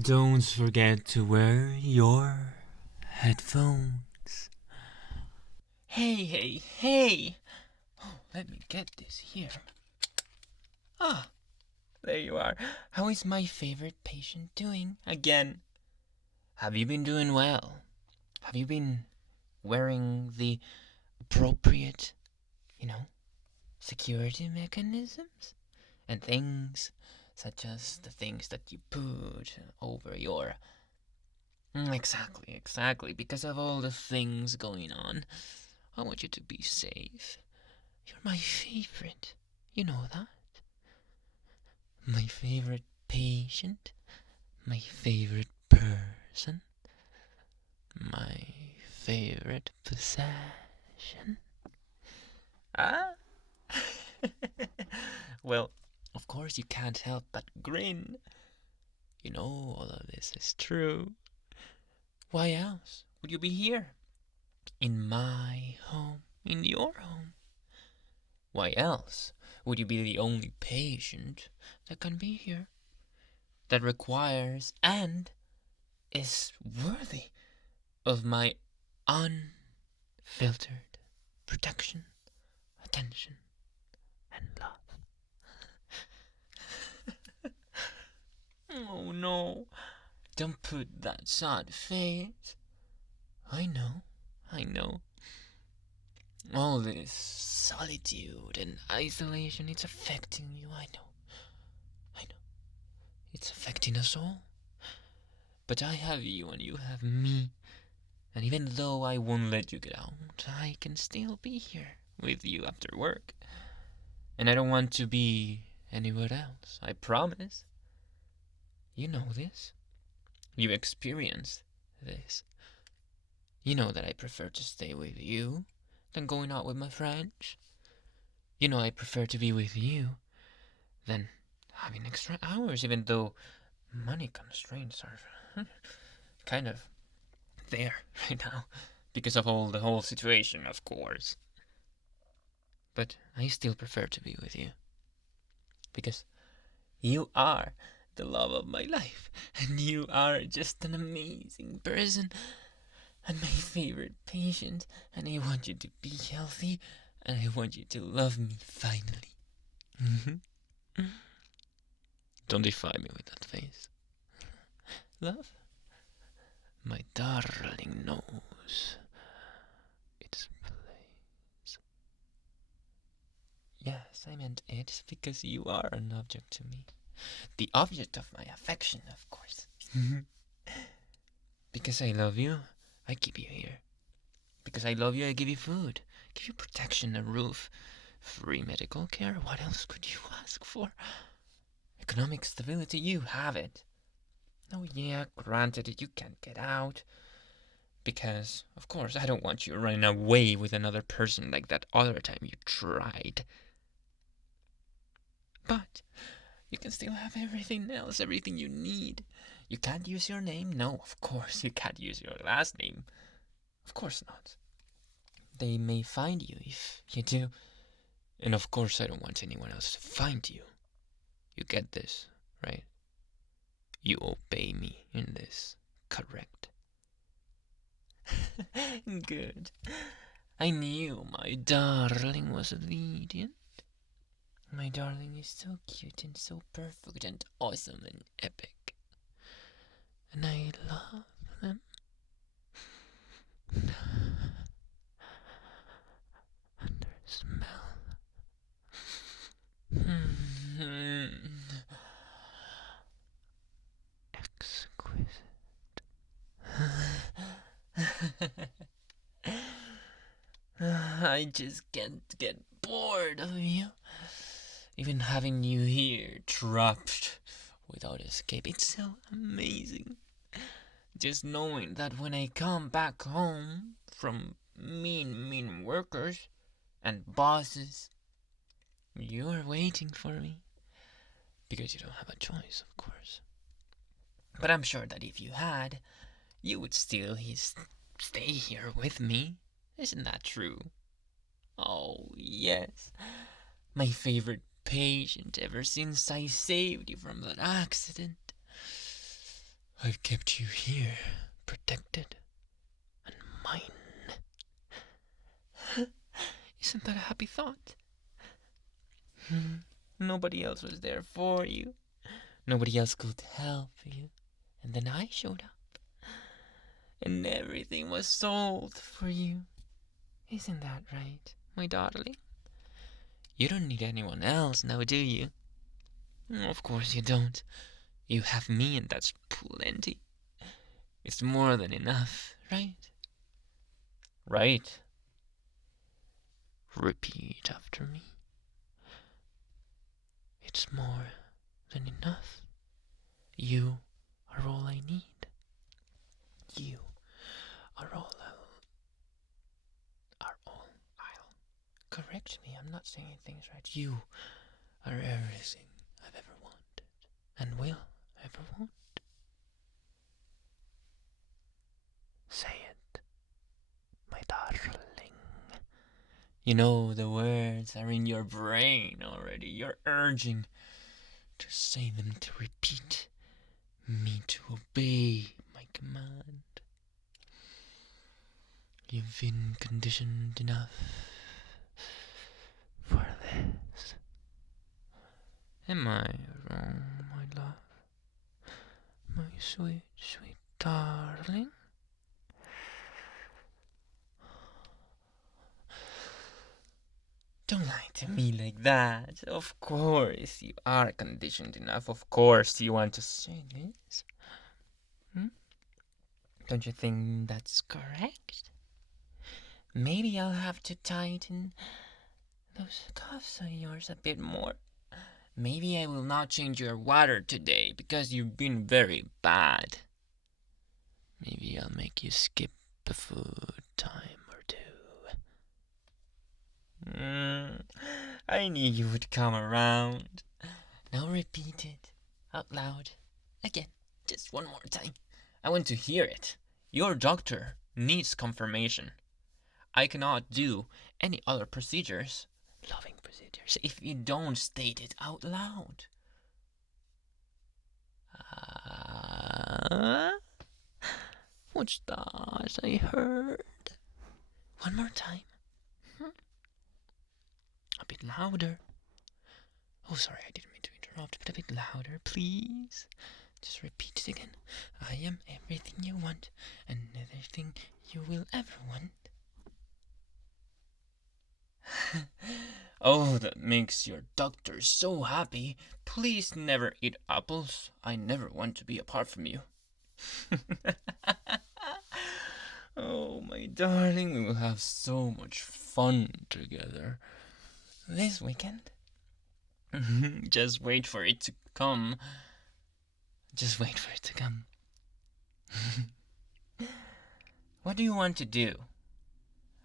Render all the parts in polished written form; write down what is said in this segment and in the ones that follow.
Don't forget to wear your headphones. Hey! Oh, let me get this here. Ah, there you are. How is my favorite patient doing again? Have you been doing well? Have you been wearing the appropriate, security mechanisms? And things such as the things that you put over your... Exactly. Because of all the things going on, I want you to be safe. You're my favorite. You know that. My favorite patient. My favorite person. My favorite possession. Ah? Well, of course you can't help but grin. You know all of this is true. Why else would you be here? In my home, in your home. Why else would you be the only patient that can be here? That requires and is worthy of my unfiltered protection, attention, and love. Oh no, don't put that sad face. I know. All this solitude and isolation, it's affecting you, I know. It's affecting us all. But I have you and you have me. And even though I won't let you get out, I can still be here with you after work. And I don't want to be anywhere else, I promise. You know this. You experienced this. You know that I prefer to stay with you than going out with my friends. You know I prefer to be with you than having extra hours, even though money constraints are kind of there right now because of the whole situation, of course. But I still prefer to be with you because you are the love of my life, and you are just an amazing person and my favorite patient, and I want you to be healthy, and I want you to love me finally. Don't defy me with that face. Love? My darling knows its place. Yes, I meant it because you are an object to me. The object of my affection, of course. Because I love you, I keep you here. Because I love you, I give you food, give you protection, a roof, free medical care. What else could you ask for? Economic stability, you have it. Oh yeah, granted, you can't get out. Because, of course, I don't want you running away with another person like that other time you tried. But you can still have everything else, everything you need. You can't use your name? No, of course you can't use your last name. Of course not. They may find you if you do. And of course I don't want anyone else to find you. You get this, right? You obey me in this, correct? Good. I knew my darling was obedient. My darling is so cute and so perfect and awesome and epic. And I love them. And their smell. Exquisite. I just can't get bored of you. Even having you here, trapped, without escape, it's so amazing. Just knowing that when I come back home from mean workers and bosses, you're waiting for me. Because you don't have a choice, of course. But I'm sure that if you had, you would still stay here with me. Isn't that true? Oh, yes. My favorite patient ever since I saved you from that accident. I've kept you here, protected, and mine. Isn't that a happy thought? Nobody else was there for you. Nobody else could help you. And then I showed up. And everything was solved for you. Isn't that right, my darling? You don't need anyone else now, do you? Of course you don't. You have me, and that's plenty. It's more than enough, right? Right. Repeat after me. It's more than enough. You are all I need. You are all I'll correct me. I'm not saying things right. You are everything I've ever wanted and will ever want. Say it, my darling. You know the words are in your brain already. You're urging to say them, to repeat me, to obey my command. You've been conditioned enough for this. Am I wrong, my love? My sweet, sweet darling? Don't lie to me like that. Of course you are conditioned enough. Of course you want to say this. Don't you think that's correct? Maybe I'll have to tighten those cuffs of yours a bit more. Maybe I will not change your water today because you've been very bad. Maybe I'll make you skip a food time or two. I knew you would come around. Now repeat it out loud. Again, just one more time. I want to hear it. Your doctor needs confirmation. I cannot do any other procedures, loving procedures, if you don't state it out loud. What's that I heard? One more time. A bit louder. Oh, sorry, I didn't mean to interrupt, but a bit louder, please. Just repeat it again. I am everything you want, and everything you will ever want. Oh, that makes your doctor so happy. Please never eat apples. I never want to be apart from you. Oh, my darling, we will have so much fun together this weekend. Just wait for it to come. Just wait for it to come. What do you want to do?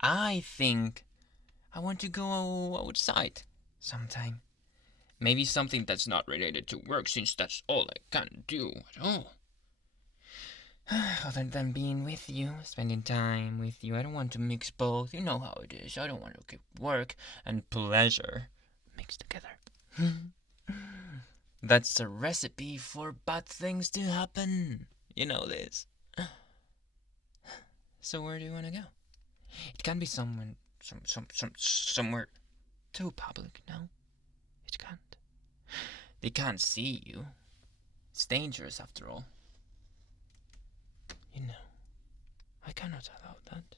I think I want to go outside sometime. Maybe something that's not related to work, since that's all I can do at all. Other than being with you, spending time with you, I don't want to mix both. You know how it is. I don't want to keep work and pleasure mixed together. That's a recipe for bad things to happen. You know this. So where do you want to go? It can be somewhere too public. No, it can't. They can't see you. It's dangerous after all. You know, I cannot allow that.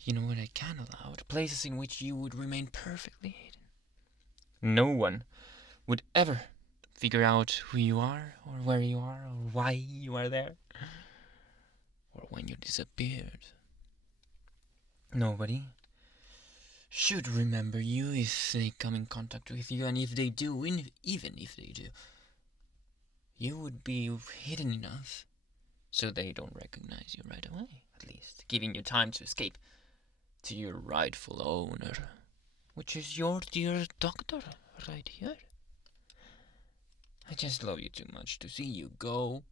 You know what I can allow? Places in which you would remain perfectly hidden. No one would ever figure out who you are, or where you are, or why you are there, or when you disappeared. Nobody should remember you if they come in contact with you, and if they do, even if they do, you would be hidden enough so they don't recognize you right away, at least, giving you time to escape to your rightful owner, which is your dear doctor right here. I just love you too much to see you go.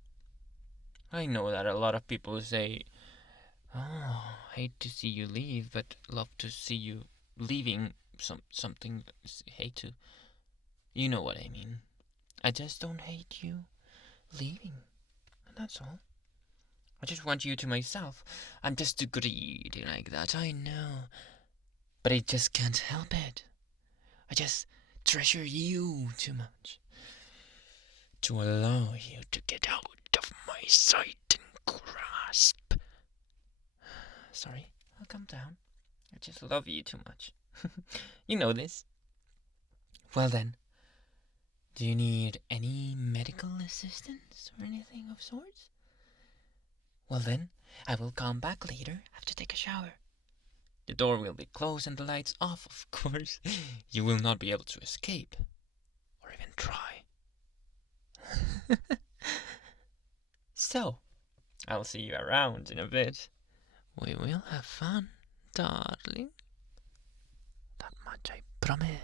I know that a lot of people say, oh, hate to see you leave, but love to see you leaving something. Hate to. You know what I mean. I just don't hate you leaving. That's all. I just want you to myself. I'm just too greedy like that, I know. But I just can't help it. I just treasure you too much to allow you to get out of my sight and grasp. Sorry, I'll calm down. I just love you too much. You know this. Well then, do you need any medical assistance or anything of sorts? Well then, I will come back later. I have to take a shower. The door will be closed and the lights off, of course. You will not be able to escape. Or even try. So, I'll see you around in a bit. We will have fun, darling. That much I promise.